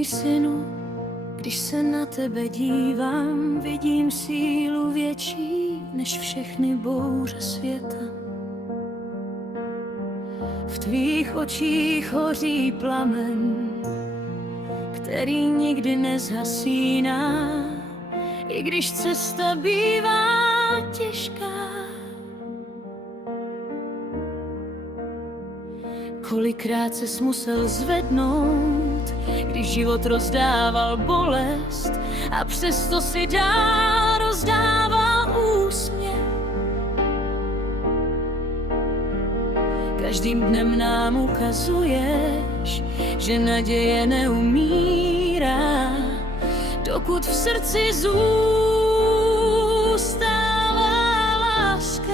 Můj synu, když se na tebe dívám, vidím sílu větší než všechny bouře světa. V tvých očích hoří plamen, který nikdy nezhasíná, i když cesta bývá těžká. Kolikrát ses musel zvednout, když život rozdával bolest, a přesto si dál rozdával úsměv. Každým dnem nám ukazuješ, že naděje neumírá, dokud v srdci zůstává láska.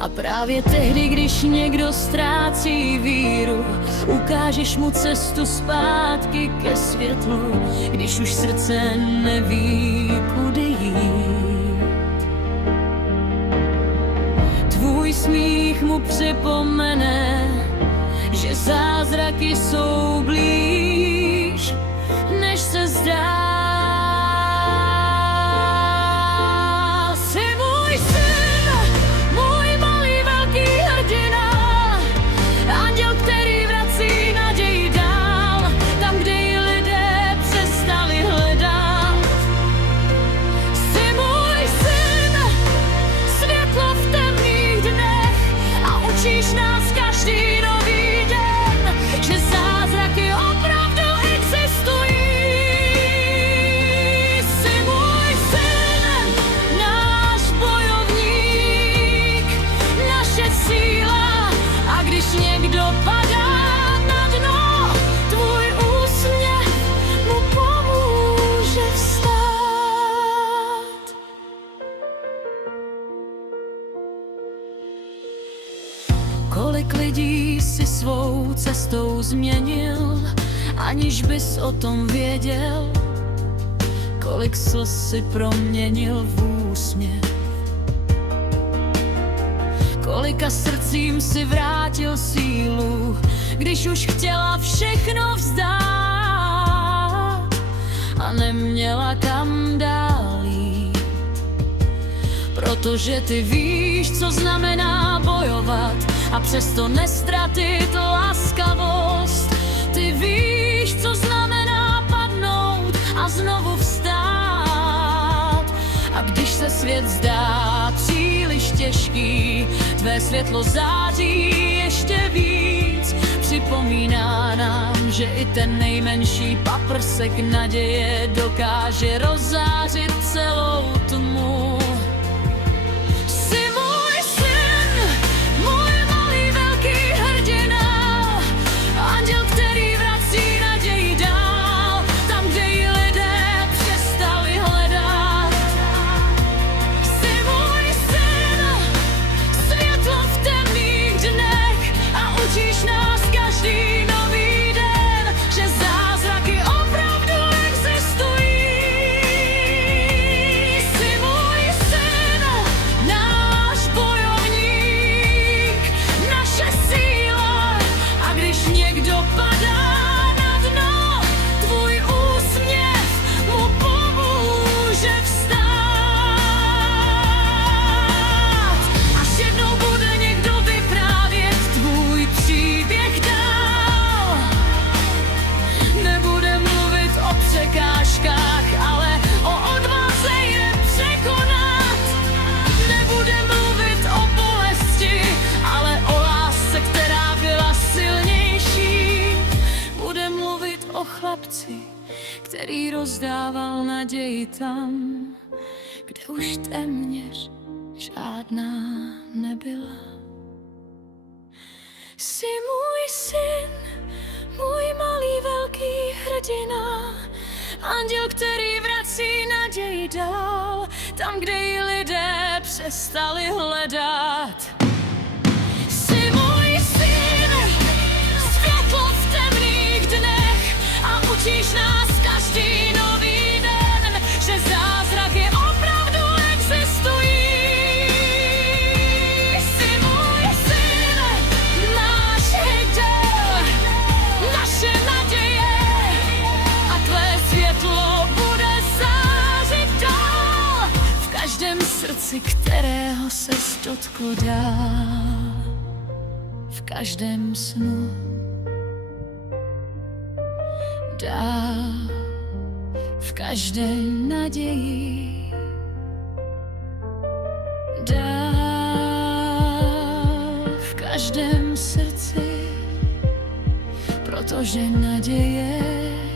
A právě tehdy, když někdo ztrácí víru, ukážeš mu cestu zpátky ke světlu, když už srdce neví, kudy jít. Tvůj smích mu připomene, že zázraky jsou blíž, než se zdá. Kolik lidí si svou cestou změnil, aniž bys o tom věděl? Kolik slz si proměnil v úsměv? Kolika srdcím si vrátil sílu, když už chtěla všechno vzdát a neměla kam dál jít? Protože ty víš, co znamená bojovat a přesto nestratit laskavost. Ty víš, co znamená padnout a znovu vstát. A když se svět zdá příliš těžký, tvé světlo září ještě víc. Připomíná nám, že i ten nejmenší paprsek naděje dokáže rozzářit celou tmu. Který rozdával naději tam, kde už téměř žádná nebyla. Jsi můj syn, můj malý velký hrdina, anděl, který vrací naději dál, tam, kde ji lidé přestali hledat. Jsi můj syn, světlo v temných dnech, a učíš nás každý nový den, že zázraky opravdu existují. Jsi můj syn, náš idol, naše naděje. srdci, kterého se dotkl dál v každém snu. Dál v každé naději. Dál v každém srdci, protože naděje